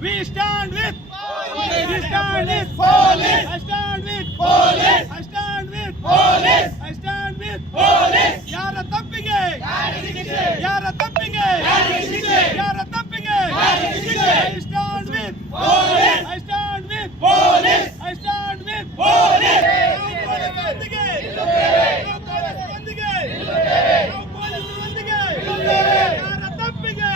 We stand with police. We stand with police. I stand with police. I stand with police. I stand with police. ಯಾರ ತಪ್ಪಿಗೆ ಯಾರಿಗೆ ಶಿಕ್ಷೆ? ಯಾರ ತಪ್ಪಿಗೆ ಯಾರಿಗೆ ಶಿಕ್ಷೆ? ಯಾರ ತಪ್ಪಿಗೆ ಯಾರಿಗೆ ಶಿಕ್ಷೆ? I stand with police. I stand with police. I stand with police. ನಾವು ಪೊಲೀಸರೊಂದಿಗೆ ನಾವು ಪೊಲೀಸರೊಂದಿಗೆ ನಾವು ಪೊಲೀಸರೊಂದಿಗೆ ಯಾರ ತಪ್ಪಿಗೆ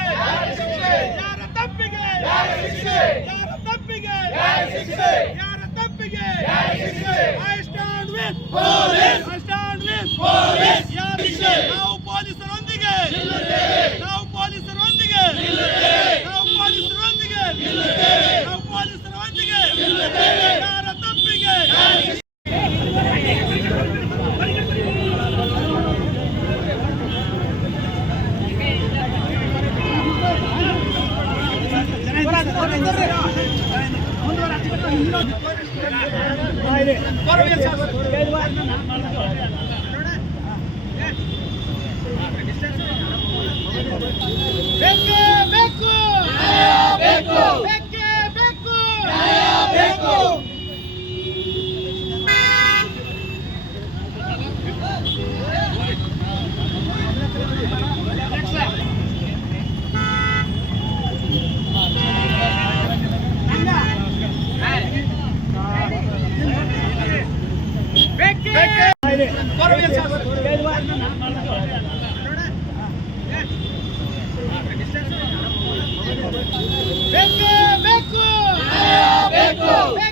ಯಾರ ತಪ್ಪಿಗೆ ಯಾರಿಗೆ ಶಿಕ್ಷೆ? ಯಾರ ತಪ್ಪಿಗೆ ಯಾರಿಗೆ ಶಿಕ್ಷೆ? ಯಾರ ತಪ್ಪಿಗೆ ಯಾರಿಗೆ ಶಿಕ್ಷೆ? I stand with police. I stand with police. ಯಾರ ಶಿಕ್ಷೆ? ನಾವು ಪೊಲೀಸರೊಂದಿಗೆ ನಾವು ಪೊಲೀಸರೊಂದಿಗೆ ನಾವು ಪೊಲೀಸರೊಂದಿಗೆ ನಾವು ಪೊಲೀಸರೊಂದಿಗೆ ಯಾರ ತಪ್ಪಿಗೆ ಬೇಕೇ ಬೇಕು ಬೇಕು. ಬೇಕೇ ಬೇಕು ಬೇಕು. ಬೇಕೇ ಬೇಕೇ ಬೇಕು ಬೇಕು. ಬೇಕೇ